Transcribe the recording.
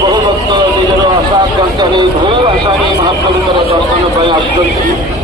बहु भक्त निजर आशा आकांक्षा भू आशा महाप्रभुଙ୍କର ଦର୍ଶନ ପାଇଁ ଆସୁଛନ୍ତି।